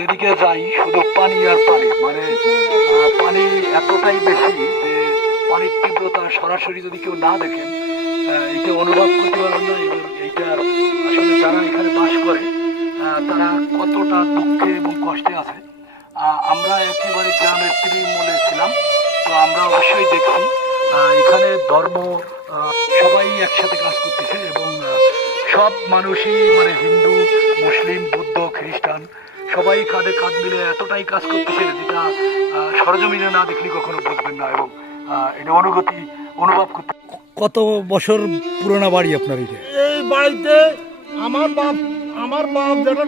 যেদিকে যাই, শুধু পানি আর পানি। মানে পানি এতটাই বেশি যে পানির তীব্রতা সরাসরি যদি কেউ না দেখেন এটা অনুভব করতে পারবেন না এবং এইটার আসলে যারা এখানে বাস করে তারা কতটা দুঃখে এবং কষ্টে আছে। আমরা একেবারে গ্রামের তৃণমূলে ছিলাম, তো আমরা অবশ্যই দেখছি এখানে ধর্ম সবাই একসাথে কাজ করতেছে এবং সব মানুষই মানে হিন্দু, মুসলিম, বৌদ্ধ, খ্রিস্টান সবাই কাঁধে কাঁধ মিলে এতটাই কাজ করতেছে যেটা সরজমিনে না দেখলে কখনো বুঝবেন না এবং এটা অনুভূতি অনুভব করতে কত বছর পুরোনো বাড়ি আপনার এটা এই বাড়িতে আমার বাপ আমার বাপ যেটা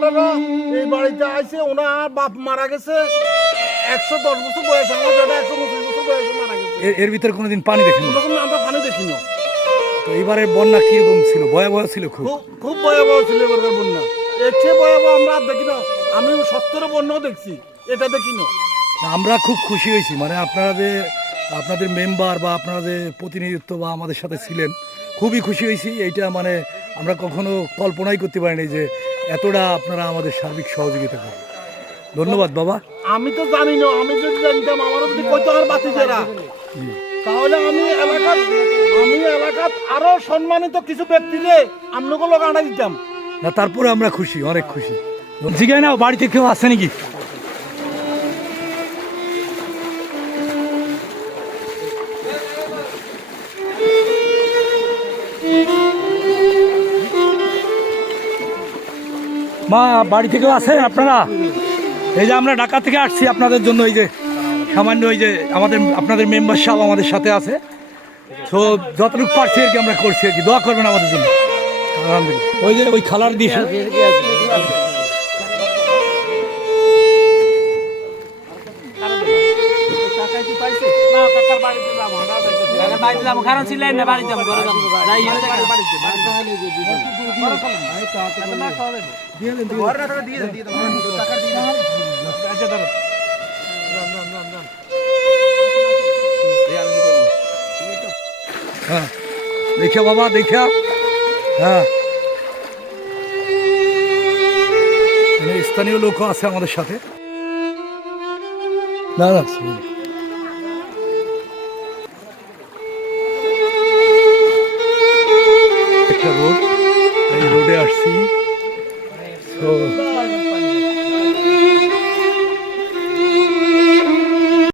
এই বাড়িতে আছে ওনার বাপ মারা গেছে। একশো দশ বছর বয়স আমার যেটা একশো পঁচিশ বছর বয়সে মারা গেছে। এর- ভিতরে কোনোদিন পানি দেখিনি আমরা পানি দেখিনি। তো এইবারে বন্যা কীরকম ছিল? ভয়াবহ ছিল খুব? খুব ভয়াবহ ছিল এবারকার বন্যা। এর চেয়ে ভয়াবহ আমরা আর দেখি না। আমি সত্তর বন্যাও দেখছি এটা দেখি না। আমরা খুব খুশি হয়েছি মানে আপনারা যে আপনাদের মেম্বার বা আপনারা যে প্রতিনিধিত্ব বা আমাদের সাথে ছিলেন খুবই খুশি হয়েছি। এইটা মানে আমরা কখনো কল্পনাই করতে পারিনি যে এতটা আপনারা আমাদের সার্বিক সহযোগিতা করবেন। ধন্যবাদ বাবা। আমি তো জানি না আমি যদি জানতাম আমারও যদি কইতো আমার বাতি জেরা তাহলে আমি এলাকার আমি এলাকার আরও সম্মানিত কিছু ব্যক্তিকে আপনাকে লোক আনা দিতাম। না তারপরে আমরা খুশি অনেক খুশি। জিগাই না বাড়িতে কেউ আসে নাকি? মা বাড়ি থেকেও আছেন আপনারা? এই যে আমরা ঢাকা থেকে আসছি আপনাদের জন্য, এই যে সামান্য ওই যে আমাদের, আপনাদের মেম্বার সাহেব আমাদের সাথে আছে। তো যতটুকু পারছি আর কি আমরা করছি আর কি। দোয়া করবেন আমাদের জন্য। ওই যে ওই খালার হ্যাঁ দেখে বাবা দেখে। হ্যাঁ। স্থানীয় লোকও আছে আমাদের সাথে। না না একটা রোড এই রোডে আসছি। তো